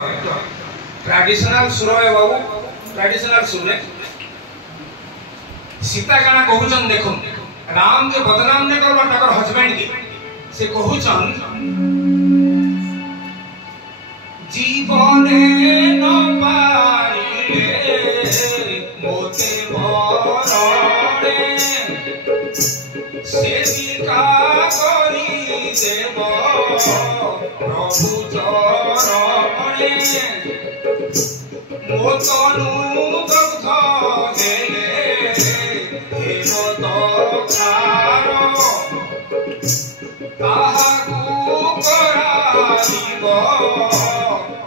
Traditional सुर है बाबू traditional सुर सीता गाना कहूचन देखो राम के बदनाम ने करबा ताकर हस्बैंड के से कहूचन जीवने न पारिले मोते भरणे से विका करी देव प्रभु चरणे मोतनु दग्ध देले हेमत खार ताहाकु कराइब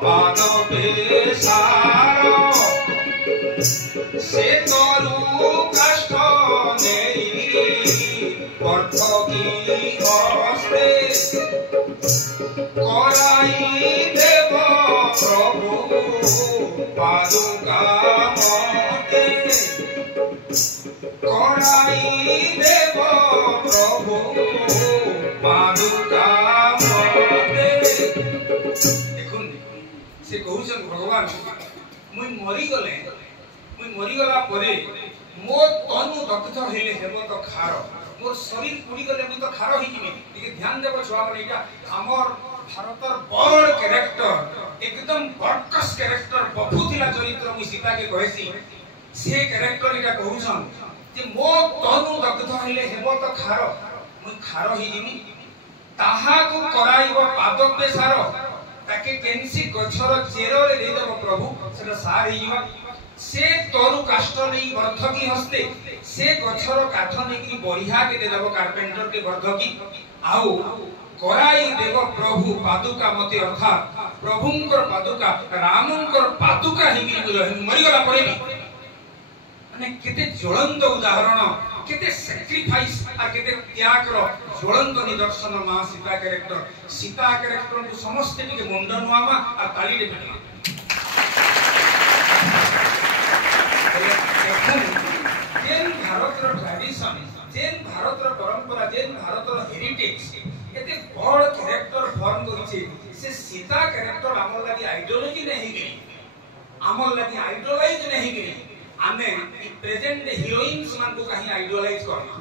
पाद पेशार से तरु काष्ठ नेई पर्थकी हस्ते कराई देव प्रभु पादुका मते कराई देव प्रभु पादुका मते देखुन से कहउछन भगवान मुई मरी गला परे मो तनु दग्ध हेले हेबो तो खार मोर शरीर पुड़ी गले मुई तो खार ही जिमे ଟିକେ ध्यान देबो छुआ माने इटा हमर भारतर बड़ कैरेक्टर एकदम बड़कस कैरेक्टर बफुथिला चरित्र मुई सीता के कहसी से कैरेक्टर इटा कहउछन जे मो तनु दग्ध हेले हेबो तो खार मुई खार ही जिमी ताहा को कराइबो पाद पेसार ताके केनसी गछर चेरो रे दे देबो प्रभु सेटा सार ही जिवा से तरु काष्ठ नहीं वर्धकी हस्ते से गछर काठ नहीं बढ़िया के दे देबो कारपेंटर के वर्धकी आउ कराई देव प्रभु पादुका मते अर्थात प्रभुंकर पादुका रामंकर पादुका ही मरी गला पड़े माने केते ज्वलंत उदाहरण केते सैक्रिफाइस आ केते त्याग रो ज्वलंत निदर्शन मां सीता कैरेक्टर को समस्त के मुंड नुआमा आ ताली रे पिटमा जेन भारत रो ट्रेडिशन जेन भारत रो परंपरा जेन भारत रो हेरिटेज एते बड़ कैरेक्टर फॉर्म करिছে से सीता कैरेक्टर हमर लागि आइडियोलॉजी नहीं गई हमर लागि आइडियोलाइज नहीं गई आमे प्रेजेंट हीरोइन्स मान को कहीं आइडियोलाइज करना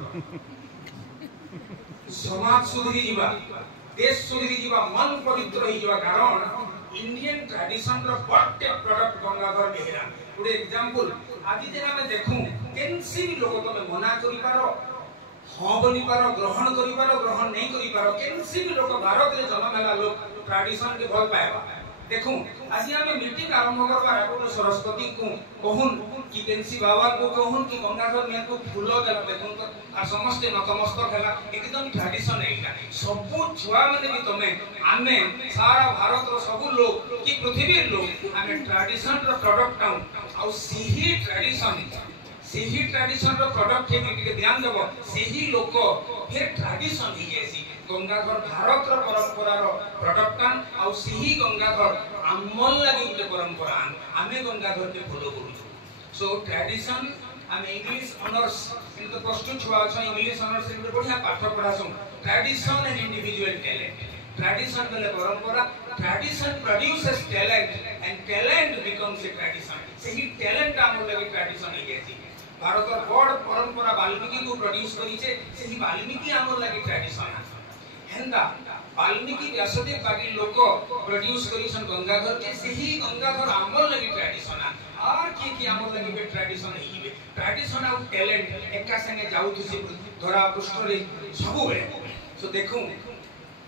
समाज सुधरी जीवा देश सुधरी जीवा मन पवित्र ही जीवा कारण इंडियन ट्रेडिशन रो बड़े प्रोडक्ट गंगाधर बेहेरा गुडे एग्जांपल आज जे हमें देखू केनसी भी लोग तमे मना करि पारो हां बनि पारो ग्रहण करि पारो ग्रहण नहीं करि पारो केनसी भी लोग भारत रे जन्म होला लोग ट्रेडिशन के भल पाएबा देखू आज हमें मीटिंग आरंभ करबा अपन सरस्वती को कहून कि केनसी बाबा को कहून कि गंगाधर में को फूल दे देखून तो आ समस्त नतमस्तक हैला एकदम ट्रेडिशन एटा सब छुआ माने भी तमे आमे सारा भारत रो सब लोग कि पृथ्वी लोग आमे ट्रेडिशन रो प्रोडक्ट आउ आ सही ट्रेडिशन रो प्रोडक्ट है कि ध्यान देबो सही लोक फिर ट्रेडिशन ही जैसी गंगाधर भारत रो परंपरा रो प्रोडक्ट आ सही गंगाधर आमल लागि के परंपरा आमे गंगाधर के फॉलो करू सो ट्रेडिशन आम इंग्लिश ऑनर्स इन तो प्लस 2 छुआ छ इंग्लिश ऑनर्स इन बढ़िया पाठ पढ़ा some tradition and individual talent tradition बेले परंपरा tradition produces talent and talent becomes a tradition सही टैलेंट आम लागि ट्रेडिशन ही जैसी भारत बड़ परंपरा वाल्मीकि को प्रोड्यूस करिছে सही वाल्मीकि आम लागि ट्रेडिशन हेंदा वाल्मीकि व्यासदेव बाकी लोक प्रोड्यूस करिसन गंगाधर के सही गंगाधर आम लागि ट्रेडिशन और की आम लागि बे ट्रेडिशन हिबे ट्रेडिशन आ टैलेंट एका संगे जाउ तुसी धरा पृष्ठ रे सब बेले सो देखू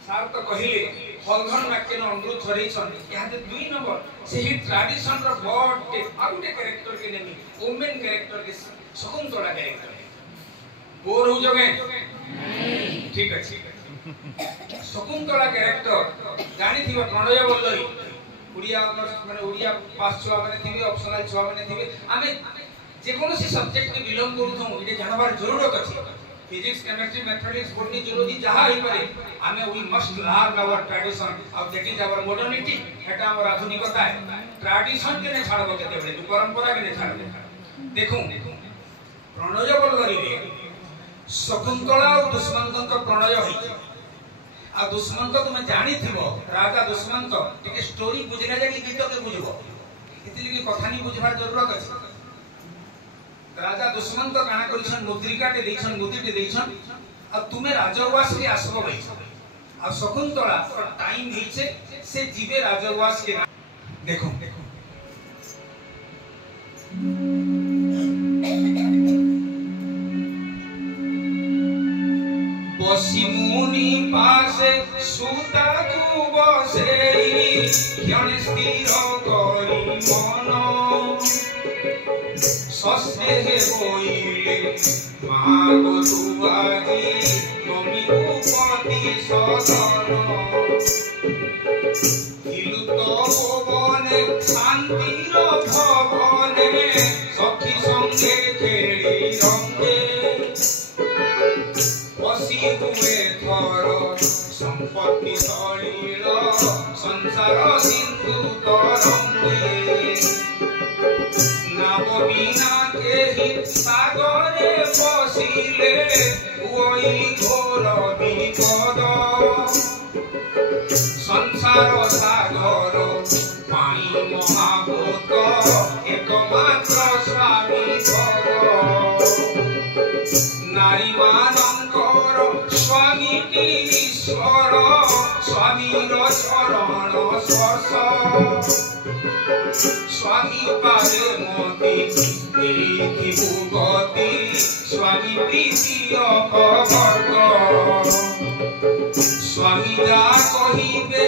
सार तो कहिले हलधर वाक्य न अमृत धरैछन याते 2 नंबर सही ट्रेडिशन रो बड़े आउटे कैरेक्टर के नेमी वुमेन कैरेक्टर के शकुंतला कैरेक्टर बोर हो जगे नहीं ठीक अछि शकुंतला कैरेक्टर जानि थिबा प्रणय वल्लरी उड़िया माने उड़िया पास छुआ माने थिबे ऑप्शनल छुआ माने थिबे आमे जे कोनोसी सब्जेक्ट के बिलोंग करू थौ इटे जानबार जरूरत अछि physics chemistry mathematics botany zoology जहां ही पारे हमें we must learn our tradition और दैट इज आवर मॉडर्निटी एटा हमर आधुनिकता है ट्रेडिशन के ने छाड़बो केते बड़े परंपरा के ने छाड़बो देखो प्रणय वल्लरी रे शकुंतला और दुष्मंत प्रणय होई आ दुष्मंत तुम जानी थिबो राजा दुष्मंत टिके स्टोरी बुझले जे गीत के बुझबो इतली की कथा नहीं बुझबार जरूरत अछि। राजा दुष्मंत काना करिसन मुद्रिका टे देइछन मुद्री टे देइछन आ तुमे राजवास के आसबो गई आ शकुंतला टाइम हिचे से जीवे राजवास के देखो बसी मुनि पासे सुता तू बसेई क्षण स्थिर करी मन सस्ते बोइले मागो तू आजी नमी उपति सदन हिलुत पवने शांतिर भवने सखी संगे खेली रंगे बसी हुए थर संपत्ति सलिल संसार सिंधु तरंगे नाव बिना केहि सागरे बसिले ओई घोर विपद संसार सागर पानी महाभूत एकमात्र स्वामी भव नारी मानंकर स्वामी की ईश्वर स्वामीर चरण स्पर्श स्वामी पारे मोती देखि भूगति स्वामी प्रीतिय वर्ग स्वामी जा कहिबे